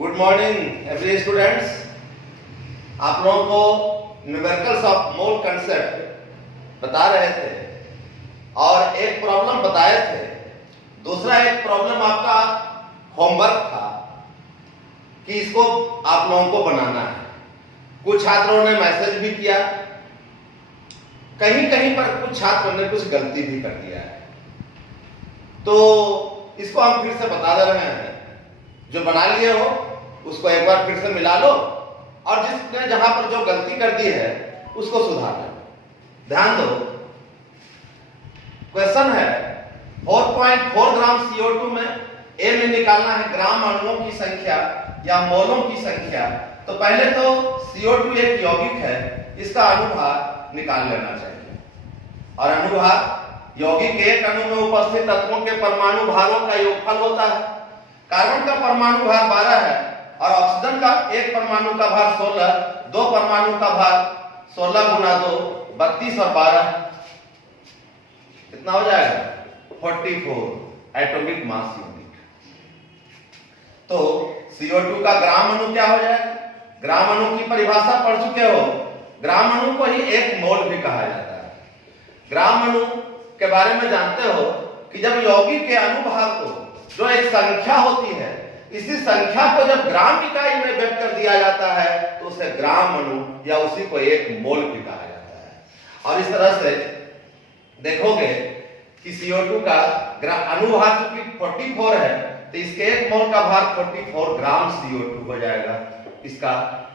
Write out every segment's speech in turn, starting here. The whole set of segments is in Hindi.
Good morning every students. आप लोगों को न्यूमेरिकल्स ऑफ मोल कंसेप्ट बता रहे थे और एक प्रॉब्लम बताए थे। दूसरा एक प्रॉब्लम आपका होमवर्क था कि इसको आप लोगों को बनाना है। कुछ छात्रों ने मैसेज भी किया, कहीं कहीं पर कुछ छात्रों ने कुछ गलती भी कर दिया है, तो इसको हम फिर से बता दे रहे हैं। जो बना लिए हो उसको एक बार फिर से मिला लो और जिसने जहां पर जो गलती कर दी है उसको सुधार लो। ध्यान दो, क्वेश्चन है 4.4 ग्राम CO2 में ए में निकालना है ग्राम अणुओं की संख्या या मोलों की संख्या। तो पहले तो CO2 एक यौगिक है, इसका अनुभार निकाल लेना चाहिए। और अनुभार यौगिक एक अणु में उपस्थित तत्वों के परमाणु भारों का योगफल होता है। कार्बन का परमाणु भार 12 है और ऑक्सीजन का एक परमाणु का भार 16, दो परमाणु का भार 16 गुना 2 32 और 12 कितना हो जाएगा 44 एटॉमिक मास यूनिट। तो CO2 का ग्राम अणु क्या हो जाएगा? ग्राम अणु की परिभाषा पढ़ चुके हो। ग्राम अणु को ही एक मोल भी कहा जाता है। ग्राम अणु के बारे में जानते हो कि जब यौगिक के अनुभार को जो एक संख्या होती है, इसी संख्या को जब ग्राम इकाई में व्यक्त कर दिया जाता है तो उसे ग्राम अणु या उसी को एक मोल भी कहा जाता है। और इस तरह से देखोगे कि CO2 का अनुभार चूंकि 44 है तो इसके एक मोल का भार 44 ग्राम CO2 हो जाएगा। इसका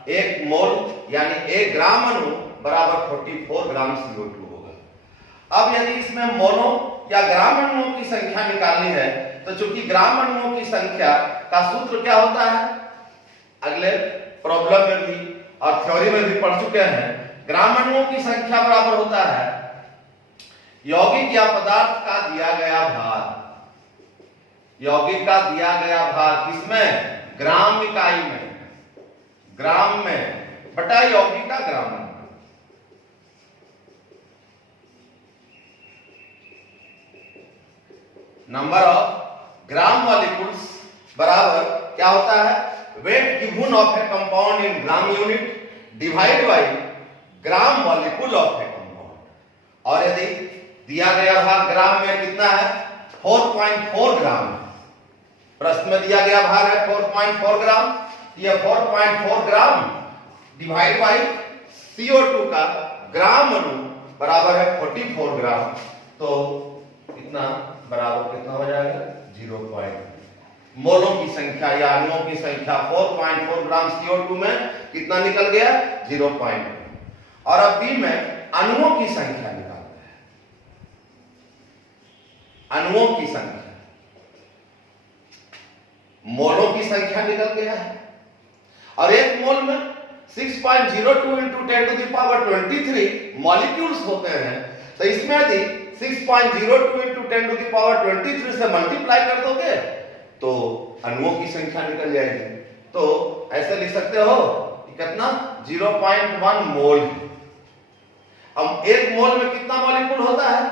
एक मोल यानी एक ग्राम अणु बराबर 44 ग्राम CO2 होगा। अब यदि इसमें मोलों या ग्राम अणुओं की संख्या निकालनी है तो चूंकि ग्राम अणुओं की संख्या का सूत्र क्या होता है, अगले प्रॉब्लम में भी और थ्योरी में भी पढ़ चुके हैं। ग्राम अणुओं की संख्या बराबर होता है यौगिक या पदार्थ का दिया गया भार। यौगिक का दिया गया भार किसमें? ग्राम इकाई में, ग्राम में बटा यौगिक का ग्राम अणु। नंबर ऑफ ग्राम मॉलिक्यूल्स बराबर क्या होता है? Wait given of A compound in gram unit divide by gram molecule of A compound. और यदि दिया गया भार ग्राम में कितना है 4.4 ग्राम, प्रश्न में दिया गया भार है 4.4 ग्राम, यह 4.4 ग्राम डिवाइड बाय CO2 का ग्राम अणु बराबर है 44 ग्राम। तो कितना बराबर कितना हो जाएगा 0. मोलों की संख्या या अणुओं की संख्या 4.4 ग्राम CO2 में कितना निकल गया 0. और अब बी में अणुओं की संख्या निकालना है। अणुओं की संख्या, मोलों की संख्या निकल गया है और एक मोल में 6.02 into 10 to the power 23 molecules होते हैं। तो इसमें यदि 6.02 into 10 to the power 23 से मल्टीप्लाई कर दोगे तो अणुओं की संख्या निकल जाएगी। तो ऐसे लिख सकते हो कि कितना 0.1 मोल। हम एक मोल में कितना मॉलिक्यूल होता है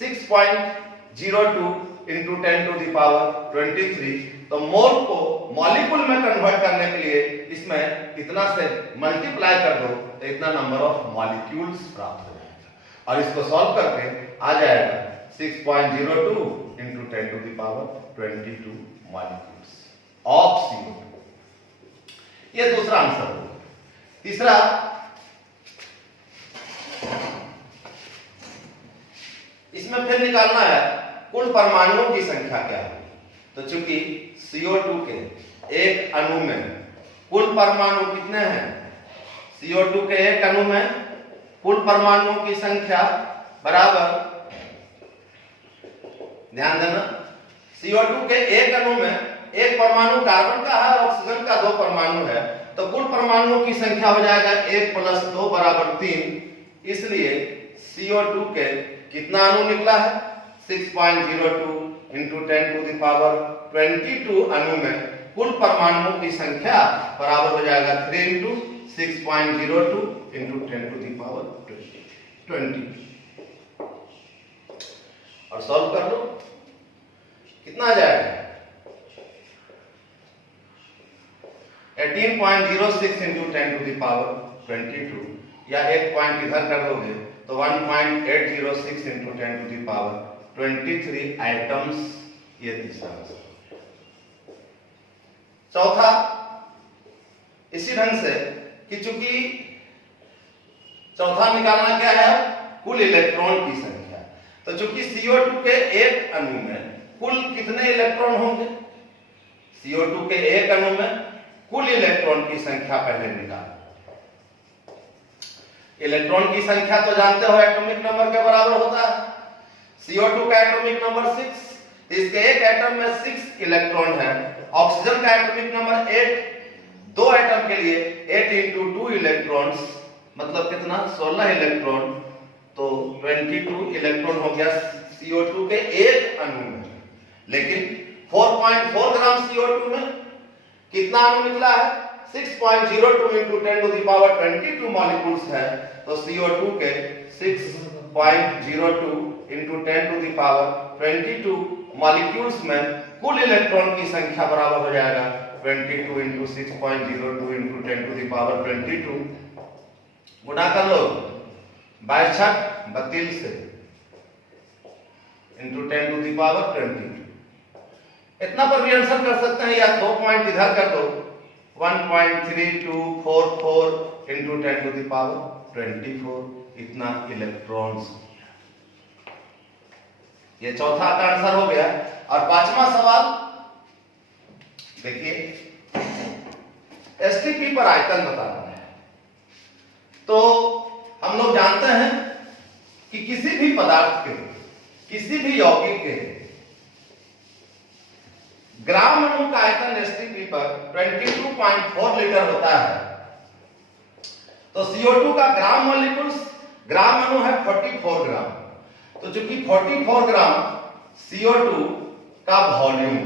6.02 into 10 to the power 23। तो मोल को मॉलिक्यूल में कन्वर्ट करने के लिए इसमें कितना से मल्टीप्लाई कर दो तो इतना नंबर ऑफ मॉलिक्यूल्स प्राप्त हो जाएगा। और इसको सॉल्व करके आ जाएगा 6.02 into 10 to the power 22 molecules of CO2। ये दूसरा आंसर होगा। तीसरा, इसमें फिर निकालना है कुल परमाणुओं की संख्या क्या है। तो चूंकि CO2 के एक अणु में कुल परमाणु कितने हैं, CO2 के एक अणु में कुल परमाणुओं की संख्या बराबर, ध्यान देना, CO2 के एक अणु में एक परमाणु कार्बन का है और ऑक्सीजन का 2 परमाणु है। तो कुल परमाणुओं की संख्या हो जाएगा 1 + 2 = 3। इसलिए CO2 के कितना अणु निकला है 6.02 into 10 to the power 22 अणु में कुल परमाणुओं की संख्या बराबर हो जाएगा 3 into 6.02 into 10 to the power 20। और सॉल्व कर लो, कितना आ जाएगा 18.06 इंटू 10 टू द पावर 22, या एक पॉइंट इधर कर दोगे तो 1.806 into 10 to the power 23 items. ये तीसरा आंसर। चौथा इसी ढंग से कि चूंकि चौथा निकालना क्या है, कुल इलेक्ट्रॉन की संख्या। तो चूंकि CO2 के एक अणु में कुल कितने इलेक्ट्रॉन होंगे, CO2 के एक अणु में कुल इलेक्ट्रॉन की संख्या पहले निकालो। इलेक्ट्रॉन की संख्या तो जानते हो एटॉमिक नंबर के बराबर होता है। CO2 का एटॉमिक नंबर 6, इसके एक एटम में 6 इलेक्ट्रॉन है। ऑक्सीजन का एटॉमिक नंबर 8, दो एटम के लिए 8 इंटू 2 इलेक्ट्रॉन्स, मतलब कितना, 16 इलेक्ट्रॉन। तो 22 इलेक्ट्रॉन हो गया CO2 के एक अणु में। लेकिन 4.4 ग्राम CO2 में कितना अणु निकला है, 6.02 into 10 to the power 22 molecules है। तो CO2 के 6.02 into 10 to the power 22 molecules में कुल इलेक्ट्रॉन की संख्या बराबर हो जाएगा 22 into 6.02 into 10 to the power 22। गुणा कर लो 22 32 से इंटू 10 टू द पावर 22। इतना पर भी आंसर कर सकते हैं, या 2 पॉइंट इधर कर दो 1.3244 इंटू 10 टू द पावर 24। इतना इलेक्ट्रॉन्स। ये चौथा का आंसर हो गया। और पांचवा सवाल देखिए, एसटीपी पर आयतन बताना है। तो हम लोग जानते हैं कि किसी भी पदार्थ के, किसी भी यौगिक के ग्राम अणु का आयतन एसटीपी पर 22.4 लीटर होता है। तो CO2 का ग्राम मॉलिक्यूल्स, ग्राम अणु है 44 ग्राम। तो चूंकि 44 ग्राम CO2 का वॉल्यूम,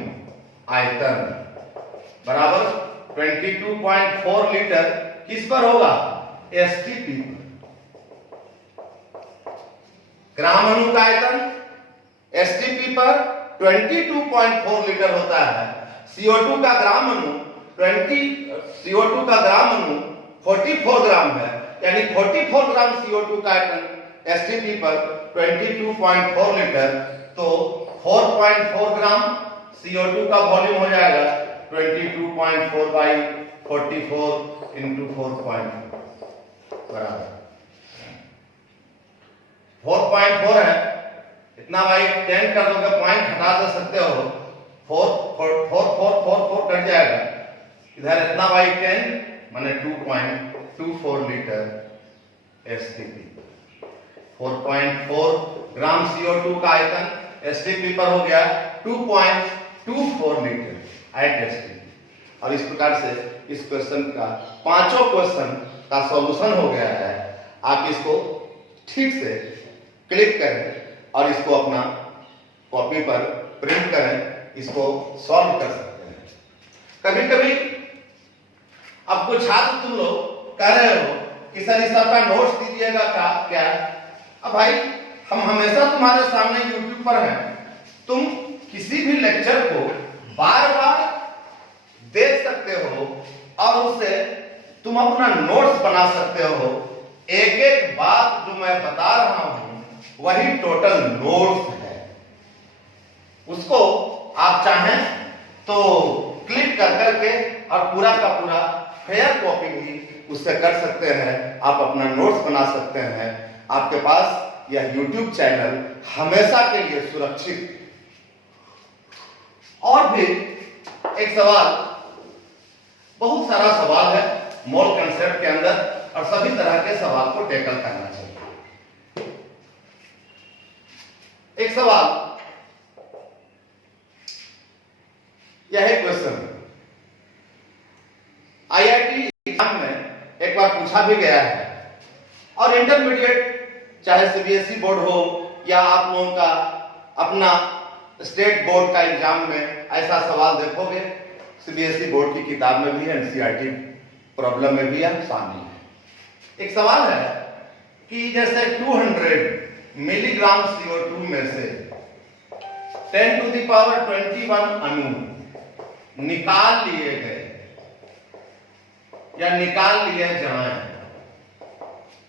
आयतन बराबर 22.4 लीटर किस पर होगा, एसटीपी पर। ग्राम अणु का आयतन एसटीपी पर 22.4 लीटर होता है। CO2 का ग्राम अणु 44 ग्राम है, यानी 44 ग्राम CO2 का आयतन एसटीपी पर 22.4 लीटर। तो 4.4 ग्राम CO2 का वॉल्यूम हो जाएगा 22.4 बाई 44 इंटू 4.4 बराबर 4.4 है। इतना भाई 10 कर दोगे, पॉइंट हटा दे सकते हो, 4 कट जाएगा इधर। इतना बाई 10 माने 2.24 लीटर एसटीपी। 4.4 ग्राम CO2 का आयतन एसटीपी पर हो गया 2.24 लीटर एट एसटीपी। और इस प्रकार से इस क्वेश्चन का पांचों क्वेश्चन का सॉल्यूशन हो गया है। आप इसको ठीक से क्लिक करें और इसको अपना कॉपी पर प्रिंट करें, इसको सॉल्व कर सकते हैं। कभी कभी अब कुछ छात्र तुम लोग कह रहे हो कि सर इस आपका नोट्स दीजिएगा क्या? अब भाई हम हमेशा तुम्हारे सामने YouTube पर हैं, तुम किसी भी लेक्चर को बार बार देख सकते हो और उससे तुम अपना नोट्स बना सकते हो। एक एक बात जो मैं बता रहा हूं वही टोटल नोट्स है। उसको आप चाहें तो क्लिक कर करके और पूरा का पूरा फेयर कॉपी भी उससे कर सकते हैं। आप अपना नोट्स बना सकते हैं। आपके पास यह YouTube चैनल हमेशा के लिए सुरक्षित। और भी एक सवाल, बहुत सारा सवाल है मोल कंसेप्ट के अंदर और सभी तरह के सवाल को टैकल करना चाहिए। एक सवाल, यह है क्वेश्चन IIT एग्जाम में एक बार पूछा भी गया है और इंटरमीडिएट चाहे CBSE बोर्ड हो या आप लोगों का अपना स्टेट बोर्ड का एग्जाम में ऐसा सवाल देखोगे। CBSE बोर्ड की किताब में भी है, NCERT प्रॉब्लम में भी शामिल है। एक सवाल है कि जैसे 200 मिलीग्राम CO2 में से 10 टू द पावर 21 अणु निकाल लिए गए या निकाल लिए जाएं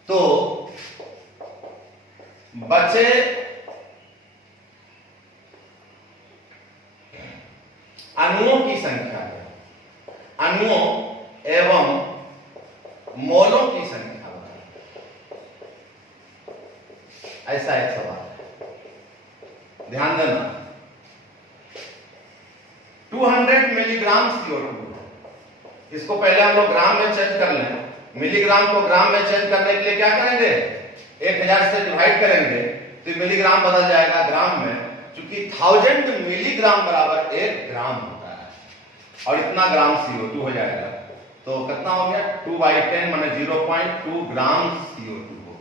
तो बचे अणुओं की संख्या है, अणुओं एवं मोलों की संख्या है। ऐसा एक सवाल है, ध्यान देना। 200 मिलीग्राम CO2, इसको पहले हम लोग ग्राम में चेंज कर लें। मिलीग्राम को ग्राम में चेंज करने के लिए क्या करेंगे, 1000 से डिवाइड करेंगे तो मिलीग्राम बदल जाएगा ग्राम में, क्योंकि 1000 मिलीग्राम बराबर 1 ग्राम होता है और इतना ग्राम CO2 हो जाएगा। तो कितना हो गया, 2/10 माने 0.2 ग्राम CO2 हो।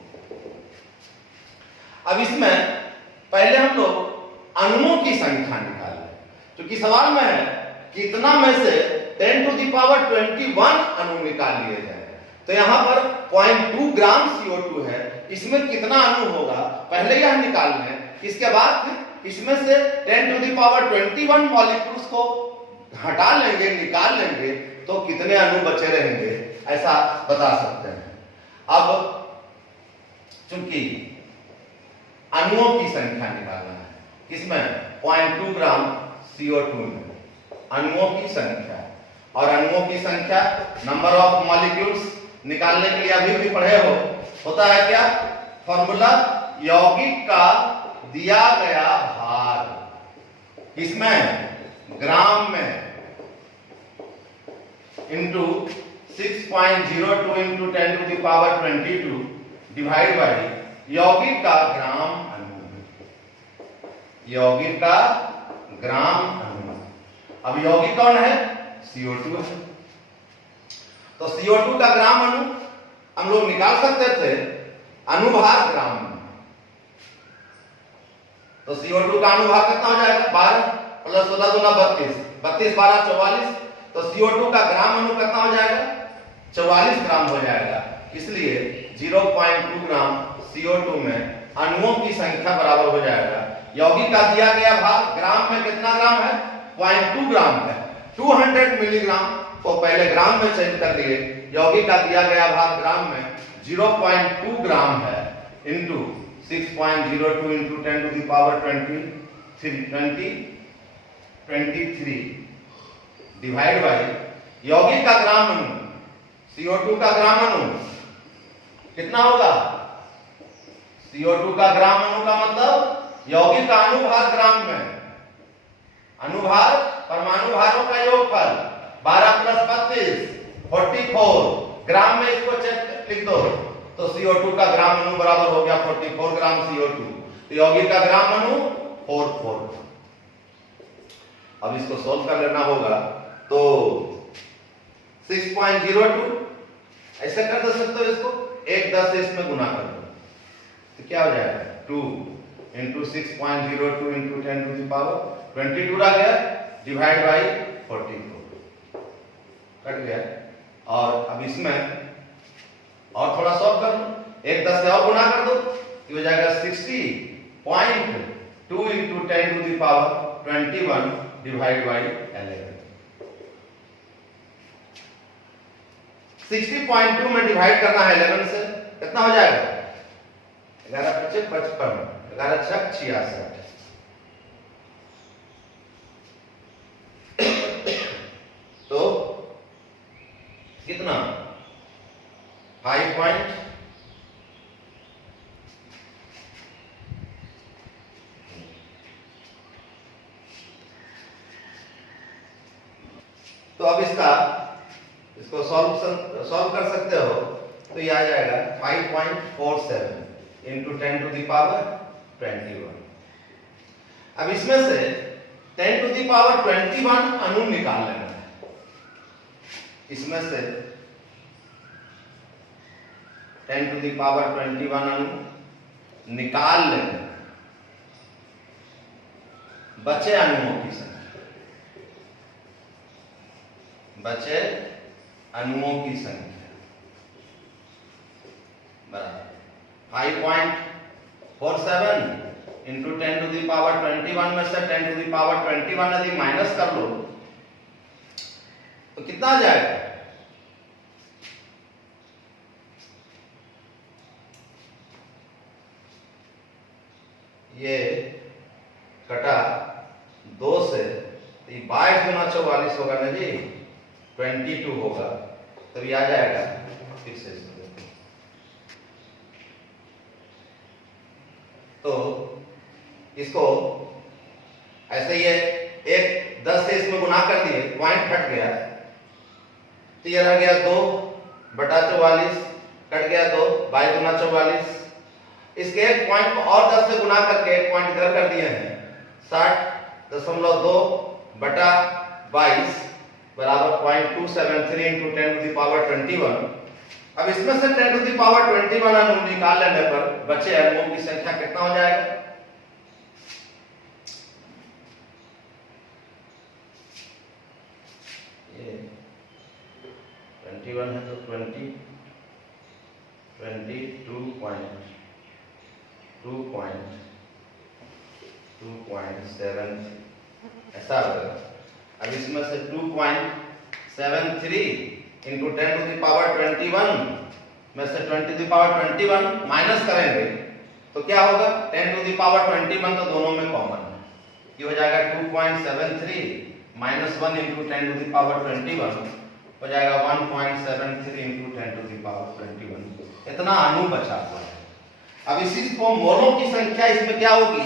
अब इसमें पहले हम लोग अणुओं की संख्या निकाल लें, क्योंकि सवाल में है कितना में से 10⁻21 अणु निकाल लिए जाए। तो यहां पर 0.2 ग्राम CO2 है, इसमें कितना अणु होगा पहले यह निकाल लें, इसके बाद इसमें से 10⁻21 मॉलिक्यूल्स को हटा लेंगे, निकाल लेंगे, तो कितने अणु बचे रहेंगे ऐसा बता सकते हैं। अब चूंकि अणुओं की संख्या निकालना है, किसमें 0.2 ग्राम CO2 में अणुओं की संख्या, और अणुओं की संख्या नंबर ऑफ मॉलिक्यूल्स निकालने के लिए अभी भी पढ़े हो, होता है क्या फॉर्मूला, यौगिक का दिया गया भार किसमें, ग्राम में, इंटू 6.02 इंटू 10⁻22 डिवाइड बाई यौगिक का ग्राम अणु, यौगिक का ग्राम अणु। अब यौगिक कौन है, CO2 है। तो CO2 का ग्राम अणु हम लोग निकाल सकते थे अनुभार ग्राम में। तो CO2 का अनुभार कितना हो जाएगा, 12 प्लस 16 दूना 32, 32 12 44। तो CO2 का ग्राम अणु कितना हो जाएगा, 44 ग्राम हो जाएगा। इसलिए 0.2 ग्राम CO2 में अणुओं की संख्या बराबर हो जाएगा, यौगिक का दिया गया भार ग्राम में कितना ग्राम है, 0.2 ग्राम है। 200 मिलीग्राम को पहले ग्राम में चेंज कर लिए, यौगिक का दिया गया भार ग्राम में 0.2 ग्राम है, इंटू 6.02 इंटू 10⁻23 डिवाइड बाई यौगिक का ग्राम अणु, CO2 का ग्राम अणु कितना होगा, CO2 का ग्राम अणु का मतलब यौगिक का अनुभार ग्राम में, अनुभार परमाणु भारों का योगफल 12 प्लस 32 44 ग्राम में, इसको चेक लिख दो तो CO2 का ग्राम अणु बराबर हो गया 44 ग्राम CO2। तो यौगिक का ग्राम अणु 44। अब इसको सोल्व कर लेना होगा, तो 6.02 ऐसे कर सकते हो, इसको 1 10 से इसमें गुना कर दो तो क्या हो जाएगा, 2 इंटू 6.02 इंटू 10⁻22 रह गया, डिवाइड बाई 44 कट गया। और अब इसमें और थोड़ा सॉल्व कर लो, 1 10 से और गुना कर दो, ये हो जाएगा 60.2 इंटू 10⁻21 डिवाइड बाई 11। 60.2 में डिवाइड करना है 11 से, कितना हो जाएगा, 11 × 5 = 55, 11 × 6 = 66। तो कितना 5 पॉइंट तो अब इसको सॉल्व कर सकते हो, तो ये आ जाएगा 5.47 इंटू 10⁻21। अब इसमें से 10⁻21 अणु निकाल लेना है, इसमें से 10⁻21 अणु निकाल लेना, बचे अणुओं की संख्या, बचे अणुओं की संख्या बराबर 5.47 इंटू 10⁻21 में से 10⁻21 यदि माइनस कर लो तो कितना आ जाएगा, 44 होगा ना जी, 22 होगा, तभी आ जाएगा फिर से। तो इसको ऐसे ही एक 10 से इसमें गुना कर दिए, पॉइंट हट गया, तो ये रह गया 2/44, कट गया 2, 22 गुना 44। इसके एक पॉइंट को और 10 से गुना करके एक पॉइंट इधर कर दिए हैं, 60.2 बटा 22 बराबर 0.273 इंटू 10⁻21। अब इसमें से 10⁻21 अणु निकाल लेने पर बचे अणुओं की संख्या कितना हो जाएगा? ये 21 है तो 2.7 ऐसा होगा। अब इसमें से 2.73 इंटू 10⁻21 में से 10⁻21 माइनस करेंगे तो क्या होगा? 10⁻21 तो दोनों में कॉमन है, ये हो जाएगा 2.73 माइनस 1 इंटू 10⁻21 हो जाएगा 1.73 इंटू 10⁻21। इतना अणु बचा हुआ है। अब इसी को मोलों की संख्या इसमें क्या होगी?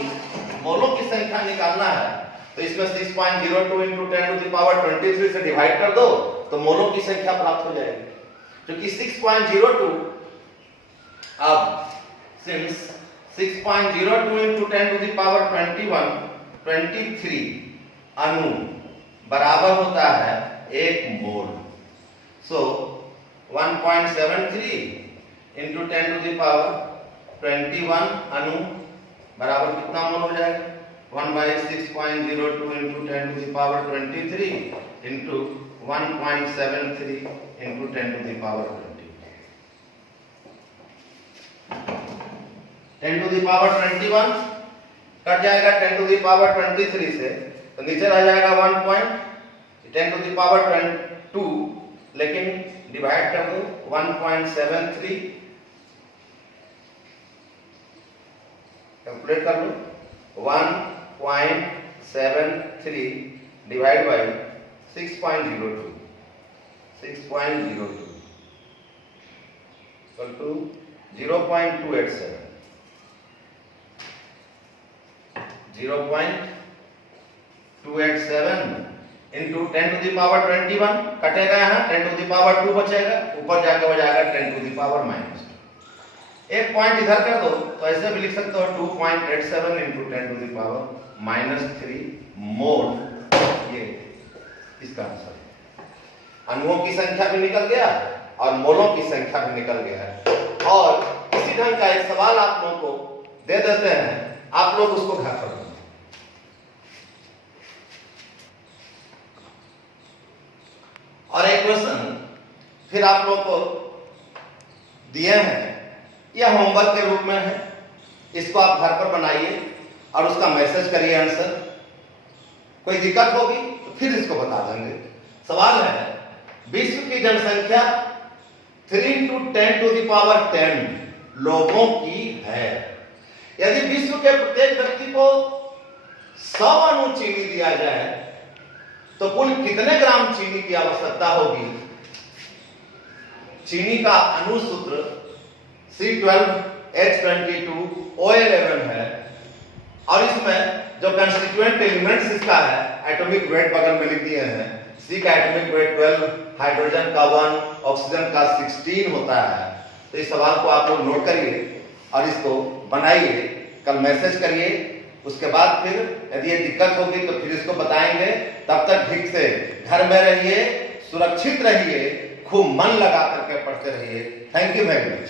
मोलों की संख्या निकालना है तो इसमें 6.02 इंटू 10⁻23 से डिवाइड कर दो तो मोलों की संख्या प्राप्त हो जाएगी, क्योंकि 6.02 अब सिंस 6.02 इंटू 10⁻21 23 अणु बराबर होता है 1 मोल। सो 1.73 इंटू 10⁻21 अणु बराबर कितना मोल हो जाएगा? 1/6.02 इंटू 10⁻23 इंटू 1.73 इंटू 10⁻20। 10⁻21 कट जाएगा 10⁻23 से, तो नीचे रह जाएगा 10⁻22, लेकिन डिवाइड कर दो 1.73, कैलकुलेट कर लो 1.73 divide by 6.02 equal to 0.287 into 10⁻21 कटेगा, यहाँ 10⁻2 बचेगा, ऊपर जाकर हो जाएगा 10⁻−2। एक पॉइंट इधर कर दो तो ऐसे भी लिख सकते हो 2.87 इंटू 10⁻−3 मोल। ये इसका आंसर है। अणुओं की संख्या भी निकल गया और मोलों की संख्या भी निकल गया है। और इसी ढंग का एक सवाल आप लोगों को दे देते हैं, आप लोग उसको घर पर बनाओ। और एक क्वेश्चन फिर आप लोग को दिए हैं, यह होमवर्क के रूप में है, इसको आप घर पर बनाइए और उसका मैसेज करिए आंसर। कोई दिक्कत होगी तो फिर इसको बता देंगे। सवाल है, विश्व की जनसंख्या 3×10⁻10 लोगों की है। यदि विश्व के प्रत्येक व्यक्ति को 100 अणु चीनी दिया जाए तो कुल कितने ग्राम चीनी की आवश्यकता होगी? चीनी का अणु सूत्र C12H22OL11 है और इसमें जो कंस्टिट्यूएंट एलिमेंट्स इसका है, एटॉमिक वेट बगल में लिख दिए हैं। C का एटॉमिक वेट 12, हाइड्रोजन का 1, ऑक्सीजन का 16 होता है। तो इस सवाल को आप लोग नोट करिए और इसको बनाइए, कल मैसेज करिए। उसके बाद फिर यदि ये दिक्कत होगी तो फिर इसको बताएंगे। तब तक ठीक से घर में रहिए, सुरक्षित रहिए, खूब मन लगा करके पढ़ते रहिए। Thank you very much.